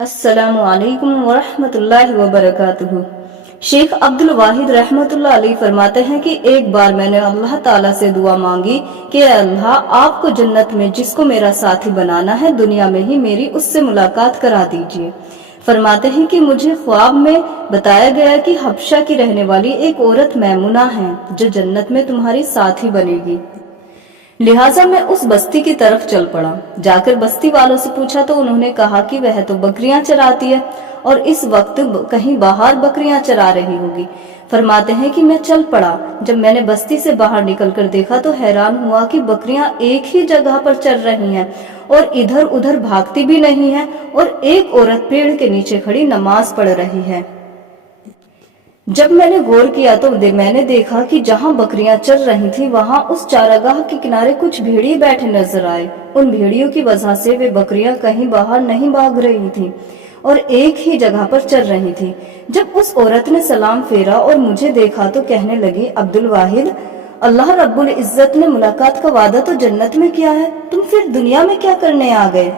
अस्सलामु अलैकुम वरहमतुल्लाहि वबरकातुहू। शेख अब्दुल वाहिद रहमतुल्लाह अलैह फरमाते हैं कि एक बार मैंने अल्लाह ताला से दुआ मांगी कि अल्लाह आपको जन्नत में जिसको मेरा साथी बनाना है दुनिया में ही मेरी उससे मुलाकात करा दीजिए। फरमाते हैं कि मुझे ख्वाब में बताया गया कि हबशा की रहने वाली एक औरत मैमुना है जो जन्नत में तुम्हारी साथी बनेगी। लिहाजा मैं उस बस्ती की तरफ चल पड़ा। जाकर बस्ती वालों से पूछा तो उन्होंने कहा कि वह तो बकरियां चराती है और इस वक्त कहीं बाहर बकरियां चरा रही होगी। फरमाते हैं कि मैं चल पड़ा। जब मैंने बस्ती से बाहर निकलकर देखा तो हैरान हुआ कि बकरियां एक ही जगह पर चल रही हैं और इधर उधर भागती भी नहीं है और एक औरत पेड़ के नीचे खड़ी नमाज पढ़ रही है। जब मैंने गौर किया तो मैंने देखा कि जहां बकरियां चल रही थी वहां उस चारागाह के किनारे कुछ भेड़िए बैठे नजर आए। उन भेड़ियों की वजह से वे बकरियां कहीं बाहर नहीं भाग रही थी और एक ही जगह पर चल रही थी। जब उस औरत ने सलाम फेरा और मुझे देखा तो कहने लगी, अब्दुल वाहिद, अल्लाह रब्बुल इज्जत ने मुलाकात का वादा तो जन्नत में किया है, तुम फिर दुनिया में क्या करने आ गए?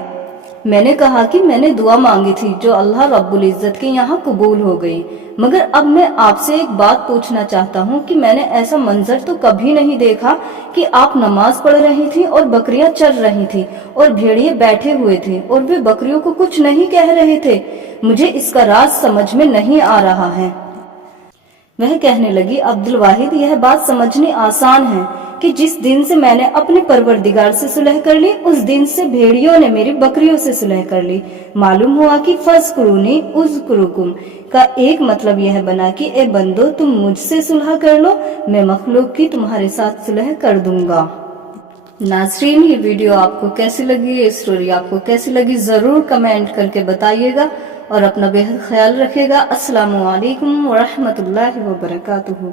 मैंने कहा कि मैंने दुआ मांगी थी जो अल्लाह रब्बुल इज्जत के यहाँ कबूल हो गई, मगर अब मैं आपसे एक बात पूछना चाहता हूँ कि मैंने ऐसा मंजर तो कभी नहीं देखा कि आप नमाज पढ़ रही थी और बकरियां चल रही थी और भेड़िए बैठे हुए थे और वे बकरियों को कुछ नहीं कह रहे थे। मुझे इसका राज समझ में नहीं आ रहा है। वह कहने लगी, अब्दुल वाहिद, यह बात समझनी आसान है कि जिस दिन से मैंने अपने परवरदिगार से सुलह कर ली उस दिन से भेड़ियों ने मेरी बकरियों से सुलह कर ली। मालूम हुआ कि फज़कुरूनी उज़कुरुकुम का एक मतलब यह बना कि ए बंदो, तुम मुझसे सुलह कर लो, मैं मखलूक की तुम्हारे साथ सुलह कर दूंगा। नाज़रीन, ये वीडियो आपको कैसी लगी, ये स्टोरी आपको कैसी लगी, जरूर कमेंट करके बताइएगा और अपना बेहद ख्याल रखिएगा। अस्सलामु अलैकुम वरहमतुल्लाहि वबरकातुहू।